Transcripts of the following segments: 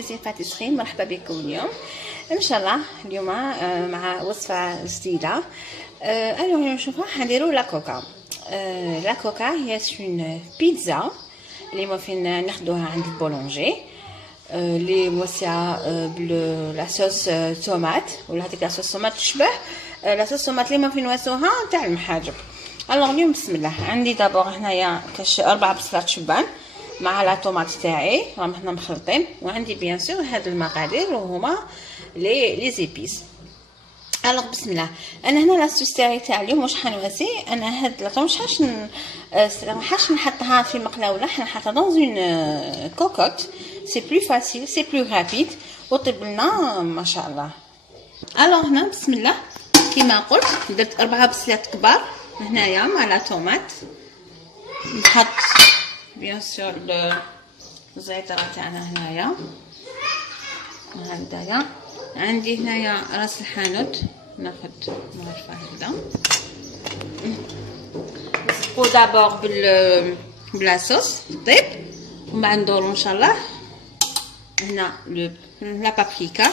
كوزين باتيسري. مرحبا بكم اليوم ان شاء الله. اليوم مع وصفه جديده. اليوم نشوفها حنديروا لا كوكا. لا كوكا هي اون بيتزا اللي ممكن ناخذوها عند البولونجي اللي موسعه بلا صوص طوماط، ولا هذيك لا صوص طوماط تشبه لا صوص طوماط اللي ممكن نواسوها تاع المحاجب. الوغ اليوم بسم الله. عندي دابور هنايا كاش 4 بصلات شبان مع لا طوماط تاعي راهم هنا مخلطين، وعندي بيان سور هاد المقادير وهما لي زيبيس. الوغ بسم الله. انا هنا لاستوس تاع اليوم واش حنواسي. انا هاد لا مش حاش نحطها في مقله ولا حنحطها دون اون كوكوت. سي بلو فاسيل سي بلو رابيد وطيب لنا ما شاء الله. الوغ هنا بسم الله كيما قلت درت 4 بصلات كبار هنايا مع لا طوماط. نحط بيان سور الزيتره تاعنا هنايا هكذايا. عندي هنايا راس الحانوت ناخذ مغرفه هكذا. نسقو دابور بلا صوص طيب، ومن بعد ندورو ان شاء الله هنا لا بابريكا.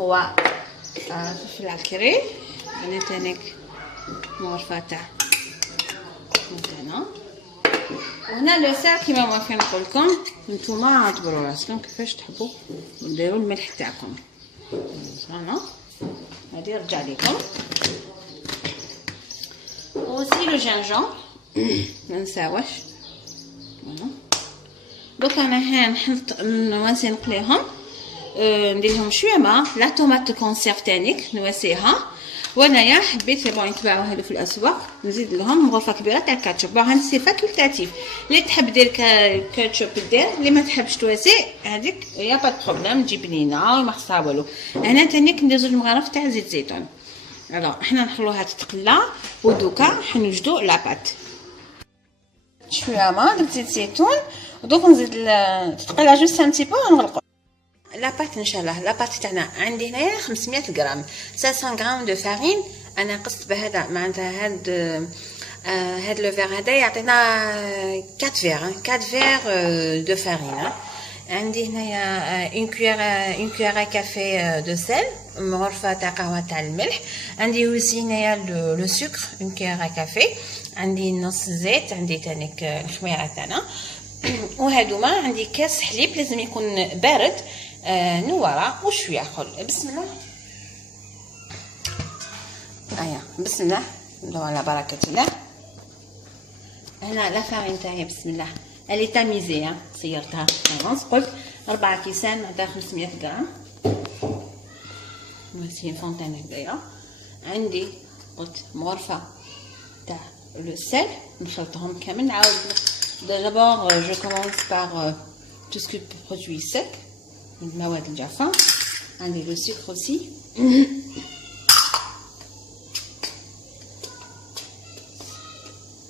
هو فلفل عكري. انا تانيك مغرفه تاع هنا. وهنا لو سال كيما ما كان نقول لكم نتوما اعتبروا راسكم كيفاش تحبوا ديروا الملح تاعكم. هنا هادي رجع لكم وسي لو جينجون ما نساوش. دوك انا ها نحط نواسي نقليهم، ندير لهم شويه ما لا طوماط كونسيرف تانيك نواسيها. وانايا حبيت بون يتباعوا هادو في الاسواق نزيد لهم غرفه كبيره تاع الكاتشوب. هاد سي فاكولتاتيف، اللي تحب دير كاتشوب دير، اللي ما تحبش تواسي هذيك يا با بروبليم تجي بنينه ما خصها والو. هنا تانيك ندير 2 مغارف تاع زيت زيتون. الوغ حنا نخلوها تتقلى ودوكا حنوجدو لاباط. شويه ما درت زيت زيتون ودوك نزيد تتقلى جوست ان تي بو ونغلقو لاباط ان شاء الله. لاباط تاعنا عندي هنايا 500 غرام 500 غرام دو فارين. انا قصت بهذا معناتها هاد لو فير هذا يعطينا 4 فير دو فارين. عندي هنايا اون كوير كافي دو سيل مغرفه تاع قهوه تاع الملح. عندي وسي هنايا لو سكر اون كوير كافي. عندي نص زيت. عندي تانيك الخميره تاعنا. وهادوما عندي كاس حليب لازم يكون بارد نواره وشويه خل. بسم الله. بسم الله على بركه الله. هنا لا فارين تاعي بسم الله اللي تاميزي صيرتها قلت 4 كيسان معناتها 500 غرام. ماشي فونتين هكذايا. عندي قلت مغرفه تاع لو سيل نخلطهم كامل. نعاود دابور جو كومونس بار تو سكو برودوي سيك المواد الجافه. عندي لو سكر اوسي.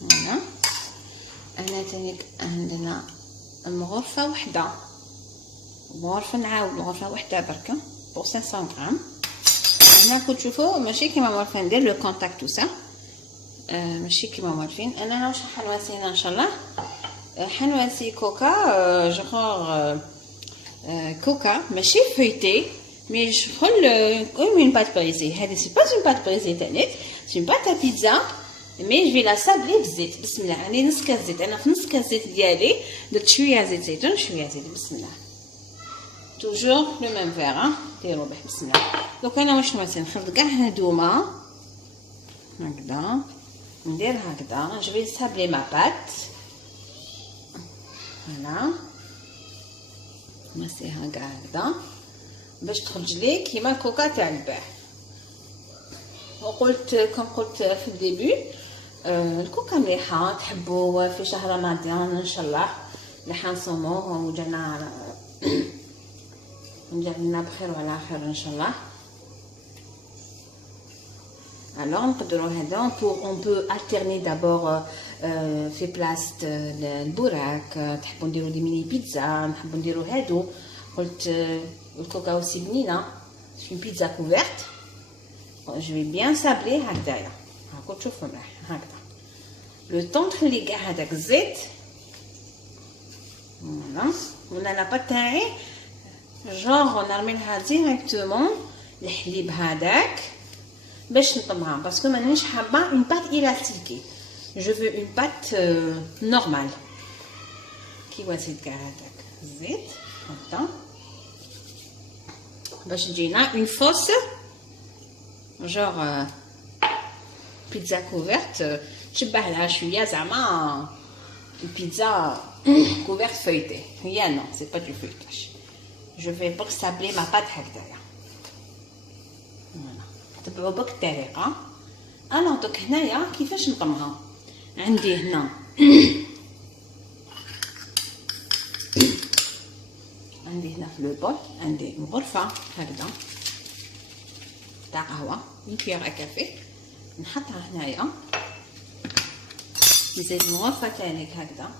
هنا انا تانيك عندنا المغرفه وحده غرفه نعاود غرفه وحده بركه بور 500 غرام. هنا كنت تشوفوا ماشي كيما معرفين ندير لو كونتاكت وسا ماشي كيما معرفين. انا واش حنواسي هنا ان شاء الله حنواسي كوكا جوغ كوكا ماشي فيتي مي شغل كوم اون بات بريزي. هذه سي با اون بات بريزي تانيك سي اون بات بيتزا مي جو لا سابلي بالزيت. بسم الله. عندي نص كاس زيت. انا في نص كاس زيت ديالي درت شويه زيت زيتون شويه زيت. بسم الله توجور لو ميم فير ديروا به. بسم الله. دوك انا واش نواسي نخلط كاع هادوما هكذا ندير هكذا. جو سابلي ما بات هنا نمسيها كاع هكذا باش تخرج لي كيما الكوكا تاع الباع. وقلت قلت في الديبي الكوكا مليحه تحبوا في شهر رمضان ان شاء الله اللي حنصوموه وجانا بخير وعلى خير ان شاء الله. alors نقدروا هذا on peut alterner d'abord في بلاصه البوراك. تحبوا نديروا دي ميني بيتزا نحبوا نديروا هادو. قلت الكوكا اوسي بنينه سي بيتزا كوفرت. جو في بيان سابلي هكذايا هاكو تشوفوا مليح هكذا لو طون تخلي كاع هذاك الزيت فوالا. ولا لاباط تاعي جونغ نرمي لها ديريكتومون الحليب هذاك باش نطمها، باسكو مانيش حابه اون بات الاستيكي، جو فو اون بات نورمال كيما زيت كاع هذاك الزيت هكذا باش تجينا اون فوس جونغ بيتزا كوفرت، تشبه لها شويه زعما البيتزا كوفرت فeuilletée. هي نو سي با دو feuilletage. جو في برك سابلي ما بات هكذايا. فوالا تبعوا برك الطريقه. انا دوك هنايا كيفاش نطمها، عندي هنا عندي هنا في لو بول عندي غرفه هكذا تاع قهوه من كيغ كافي، نحطها هنايا، نزيد الغرفه تانيك هكذا.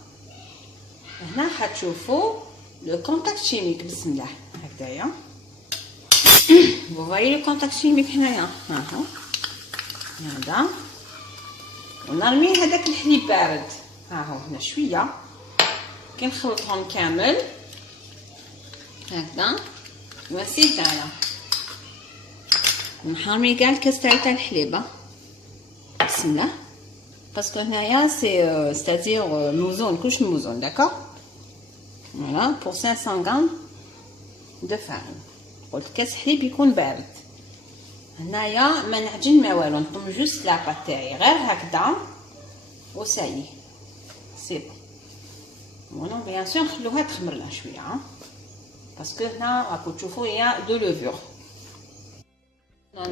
هنا حتشوفوا لو كونتاكت شيميك، بسم الله هكذايا. فوايي لو كونتاكت شيميك هنايا، ها هو هذا، ونرمي هذاك الحليب بارد، ها هو هنا شويه كي نخلطهم كامل هكذا. واسيد تاعنا نحرمي كاع الكاس تاع الحليبه، بسم الله، باسكو هنايا سي ستادير موزون كلش موزون داكور. فوالا بور 500 غرام دو فارين، قلت كاس حليب يكون بارد. هنايا ما نعجن ما والو، نطم جوست لاباط تاعي غير هكذا وسايي سي بون. فوالا بيان سور نخلوها تخمر لها شويه، باسكو هنا راكو تشوفوا هي دو لوفور.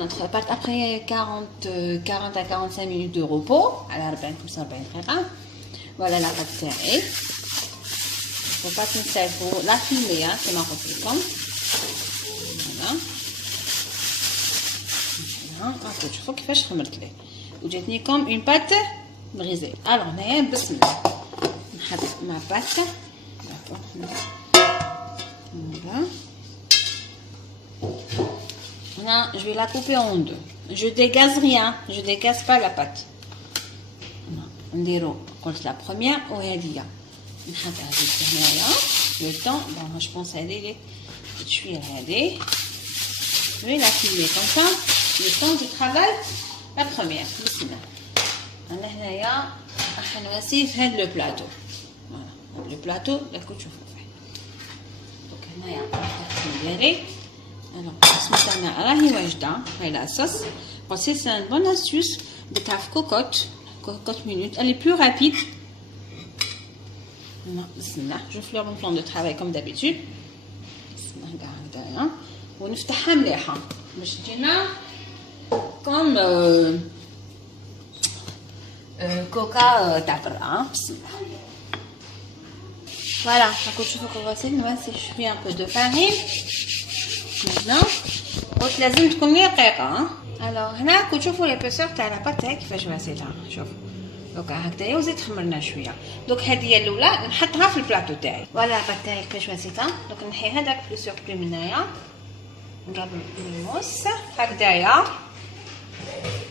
Notre pâte après 40 à 45 minutes de repos على 40 45 دقيقة. voilà la pâte تاعي. faut pas تنساو لا فيلمي كما قلت لكم. voilà راكو تشوفوا كيفاش خمرت ليه وجاتني كوم اون بات بريزي. الوغ هنايا بسم الله نحط مع بات voilà. Là, je vais la couper en deux. Je dégaze rien, je dégaze pas la pâte. نديرو قلت la première وهذه نحطها زيت هنايا le temps. bon je pense هذه اللي شويه هذه je vais la filmer comme ça le temps du travail la première. بسم الله. انا هنايا راح نواسي في هذا لو بلاطو. فوالا لو بلاطو اللي راكم تشوفوا فيه. دونك هنايا نديري alors الصوص تاعنا راهي واجده. هاي لاصوص باسكو سي ان بون استوس تاع كوكوت minutes elle est plus rapide. بسم الله. جو فلور mon plan de travail comme d'habitude. بسم الله كاع هكذايا ونفتحها مليحه باش تجينا كوم كوكا تاع برا. بسم الله. فوالا راكم تشوفوا كوفاسي نواسي شويه ان بو دو فارين. maintenant قلت لازم تكون رقيقه. الوغ هنا راكم تشوفوا ليبيسور تاع لاباط تاعي كيفاش واسيتها. شوف دوكا هكذايا وزيد خمرنا شويه. دوك هذه هي الاولى نحطها في البلاطو تاعي. فوالا لاباط تاعي كيفاش واسيتها. دوك نحي هذاك لو سوربلي من هنايا نضرب الموس هكذايا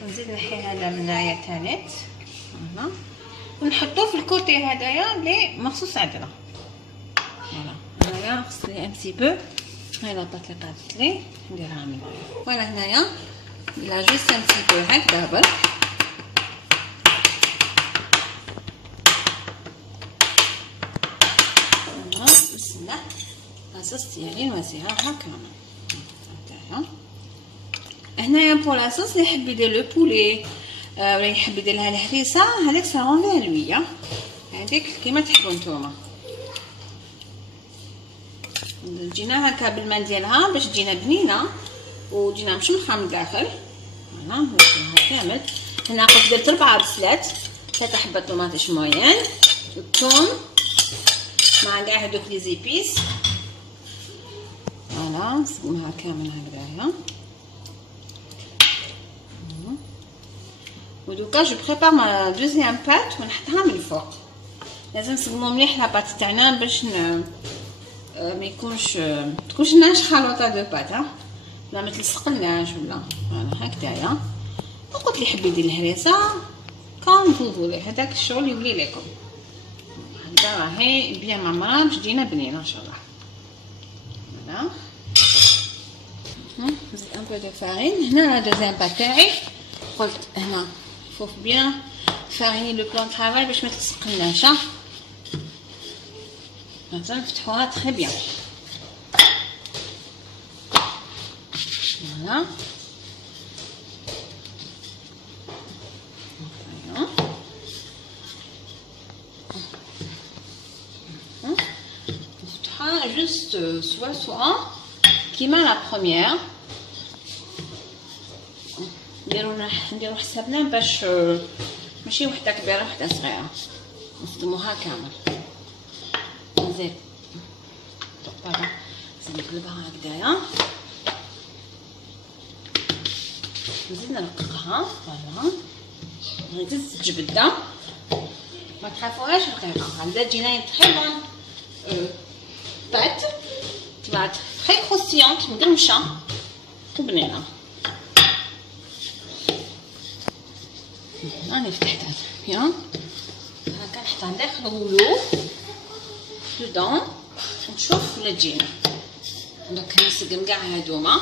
نزيد نحي هذا من هنايا تانيت هنا ونحطوه في الكوتي هذايا اللي مخصوص عندنا. فوالا هنايا خصني ان بتي بو. هاي لاباط اللي قادت لي نديرها من هنايا. فوالا هنايا لا جوست ان بتي بو هكذا برك. بسم الله. لاصوص ديالي نواسيها هكا هنايا بور لاصوص اللي يحب يدير لو بولي ولا يحب يدير لها الهريسه هذيك سا فيها لويا هذيك كيما تحبوا نتوما. جينا هكا بالماء ديالها باش تجينا بنينه وتجينا مشمخه من الداخل. فوالا نزيدها كامل. هنا قلت درت 4 بصلات 3 حبات طوماطيش موين والثوم مع كاع هذوك لي زيبيس. فوالا نسقمها كامل هكذايا. ودوكا جو بريبار ما دوزيام بات ونحطها من الفوق. لازم نسقمو مليح لاباط تاعنا باش ما يكونش تكونش ناشفه خلطه دو بات لا ما تلصقلناش ولا. فوالا هكذايا. وقلت لي حبي يدير الهريسه كون فولي هذاك الشغل يولي لكم هكذا راهي بيان مامرا جدينا بنينه ان شاء الله. فوالا نزيد ان بو دو فارين. هنا لا دوزيام با تاعي قلت هنا فوف بيان فاريني لو بلان طرافاي باش ما تسقناش. هانتوما نفتحوها تري بيان. فوالا juste soit كيما لا بروميير نديرو حسابنا باش ماشي وحده كبيره وحده صغيره نخدموها كامل. نزيد طبعا نزيد نقلبها هكذايا نزيد نرققها. فوالا نزيد الجبده ما تخافوهاش رقيقه هكذا تجينا تري بون بات طلعت تري كروستيونط مقرمشه وبنينه. راني فتحتها بيان هاكا نحطها ندخلو دودون ونشوف ولا تجينا. دوك نسقم كاع هادوما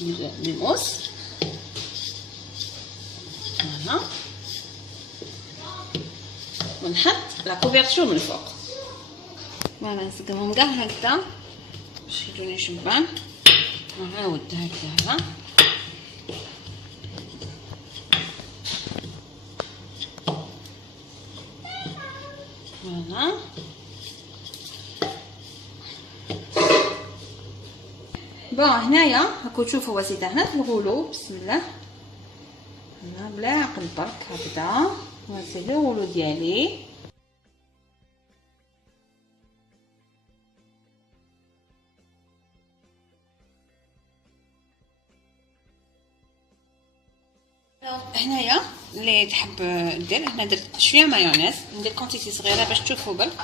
الموس. فوالا ونحط لا كوفرتور من الفوق. فوالا نسقمهم كاع هكذا باش يجوني شبان. ونعاود هكذا فوالا بون. هنايا هاكو تشوفوا وسيته هنا في الغولو. بسم الله هنا بلا عقل برك هكذا وهذا الغولو ديالي. هنايا اللي تحب دير هنا درت شويه مايونيز ندير كونتيتي صغيره باش تشوفوا بالك.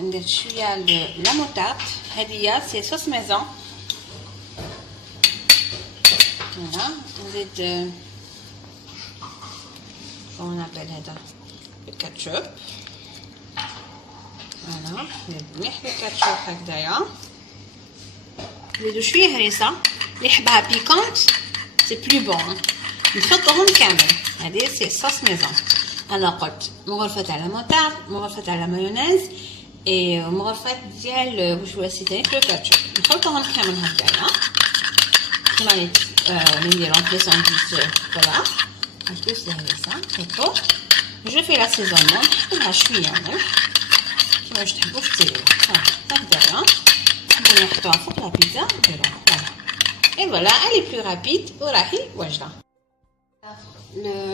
ندير شويه لا موتارد هذه سي صوص ميزون. فوالا نزيد اون ابل هذا الكاتشوب. فوالا ندير مليح الكاتشوب هكذايا. نزيدو شويه هريسه اللي يحبها بيكونت سي بلو بون نحطهم كامل. هذه سي صوص ميزون. انا قلت مغرفه تاع لا موتارد مغرفه تاع لا مايونيز اي مغرفه ديال واش هو سيتي لو كاتشوب نحطهم كامل هكذايا كيما اللي نديرهم في ساندويتش. فوالا نحطو الهريسه نحطو جو في لاسيزونمون نحط لها شويه ملح كيما واش تحبوا في التيرو. هكذايا تحبوا نحطوها فوق لا بيتزا نديروها. فوالا اي فوالا الي بلو رابيد وراهي واجده.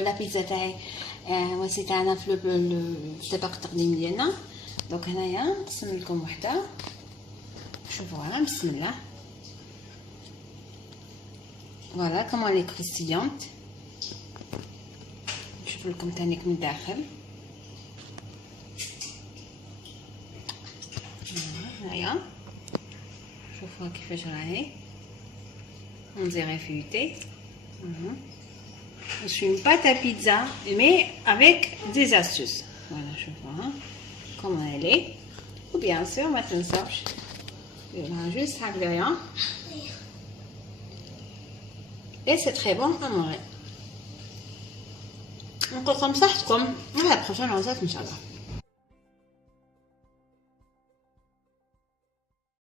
لا بيتزا تاعي وسيتها في الطبق التقديم ديالنا. دونك هنايا نقسم لكم وحده شوفوها. بسم الله فوالا كما لي كروستيونط. نشوف لكم تانيك من الداخل. هنايا شوفوها كيفاش راهي on dirait feuilleté. Je suis une pâte à pizza mais avec des astuces. Voilà, je vois comment elle est. Ou bien sûr, ma تنساوش ديرها juste هكذايا. Et c'est très bon à manger. نقول لكم صحتكم على البروشين وصفات ان شاء الله.